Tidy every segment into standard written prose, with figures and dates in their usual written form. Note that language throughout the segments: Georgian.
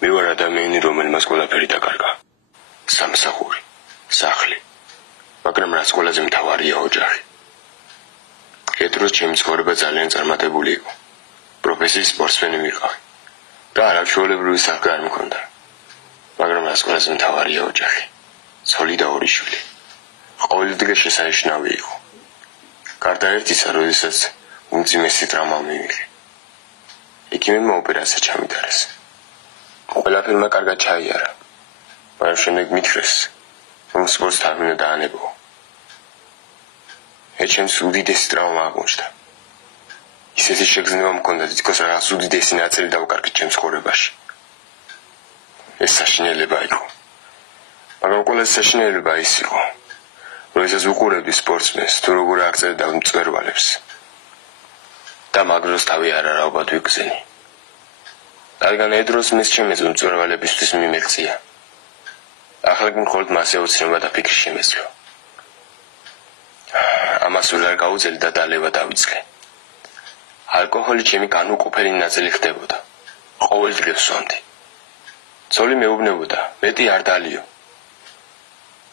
მე ვარ ადამიანი, რომელმაც ყველაფერი დაკარგა. სამსახური, სახლი, მაგრამ რაც ყველაზე მთავარია ოჯახი. ერთ დროს ჩემი ცხოვრება ძალიან წარმატებული იყო. პროფესიის სპორტსმენი ვიყავი და არაჩვეულებრივი სახე არ მქონდა. მაგრამ რაც ყველაზე მთავარია ოჯახი. ცოლი და ორი შვილი. ყოველდღე შესანიშნავი იყო. გარდა ერთისა, როდესაც უმძიმესი ტრავმა მივიღე. ექიმებმა ოპერაცია ჩამიტარეს. ყველაფერმა კარგად ჩაიარა. მაგრამ შემდეგ მითხრეს, რომ სპორტს თავი უნდა დაანებო. ჩემს უდიდესი ტრავმა აღმოჩნდა. ისეთი შეგრძნება მქონდა, თითქოს რაღაც უდიდესი ნაწილი დავკარგე ჩემს ცხოვრებაში. ეს საშინელება იყო. მაგრამ ყველაზე საშინელება ის იყო, როდესაც უყურებდი სპორტსმენს, თუ როგორ აღწერდა მწვერვალებს და მაგროს თავი არააუბად ვიგზენი. რადგან ედროს მის ჩემს მწვერვალებისთვის მიმექცია. ახლა კი მხოლოდ მასე ოცნება და ფიქრი შემეძლო. ამას ვერ გაუძლე და დალევა დავიწყე. ალკოჰოლი ჩემი განუყოფელი ნაწილი ხდებოდა. ყოველდღე ვსვამდი. ცოლი მეუბნებოდა, მეტი არ დალიო.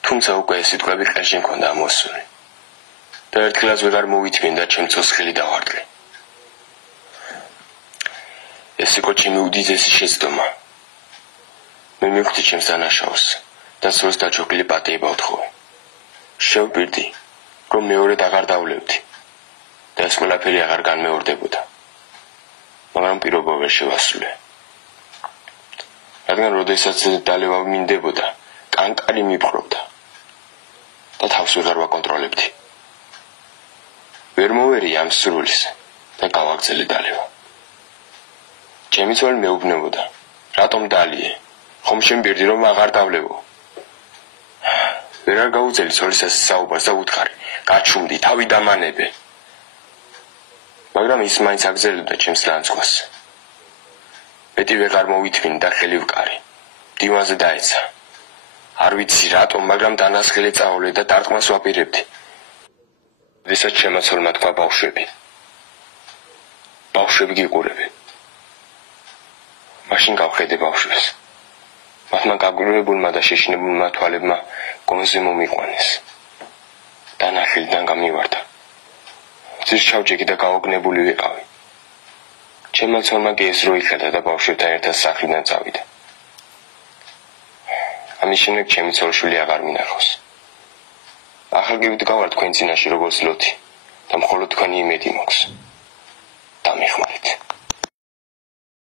თუმცა უკვე ეს სიტყვები ყელში მქონდა ამოსული. და ერთხელაც ვეღარ მოვითმინდა ჩემ ცოცხლი დავარდლე. ეს იყო ჩემი უდიდესი შეცდომა. მე მივხვდი ჩემს დანაშაულს და სულს დაჩოქილი პატიება ვთხოვე. შევპირდი, რომ მეორედ აღარ დავლევდი და ეს ყველაფერი აღარ განმეორდებოდა. მაგრამ პირობა ვერ შევასრულე. რადგან როდესაც დალევა მინდებოდა, კანკარი მიფრობდა და თავს ვეღარ ვაკონტროლებდი. ვერ მოვერი ამ სრულის და გავაგრძელე დალევა. ჩემი ცოლი მეუბნებოდა, რატომ დალიე? ხომ შემბირდი, რომ აღარ დავლევო? ვერ არ გაუძლე ცოლისას საუბარს და უთხარი, გაჩუმდი, თავი დამანებე. მაგრამ ის მაინც აგზელებდა ჩემს ლანცხვას. მეტი ვეღარ მოვითმინი და ხელი ვკარი. დივანზე დაეცა. არ ვიცი რატომ, მაგრამ დანასხელი წაავლე და დარტყმას ვაპირებდი. ვისაც ჩემო ცოლმა თქვა ბავშვები. ბავშვები გიყურებენ. მაშინ გავხედე ბავშვებს. მათმა გაგვირებულმა და შეშინებულმა თვალებმა გონზე მომიყვანეს. დანახილიდან გამივარდა. ძირს ჩავჯექი და გაოგნებული ვიყავი. ჩემმა ცოლმა კი ეს რო იხედა და ბავშვებთან ერთად სახლიდან წავიდა. ამის შემდეგ ჩემი ცოლშვილი აღარ მინახავს. ახლა კი ვდგავარ თქვენ წინაშე როგორც ლოთი და მხოლოდ თქვენი იმედი მაქვს. დამიხმარეთ.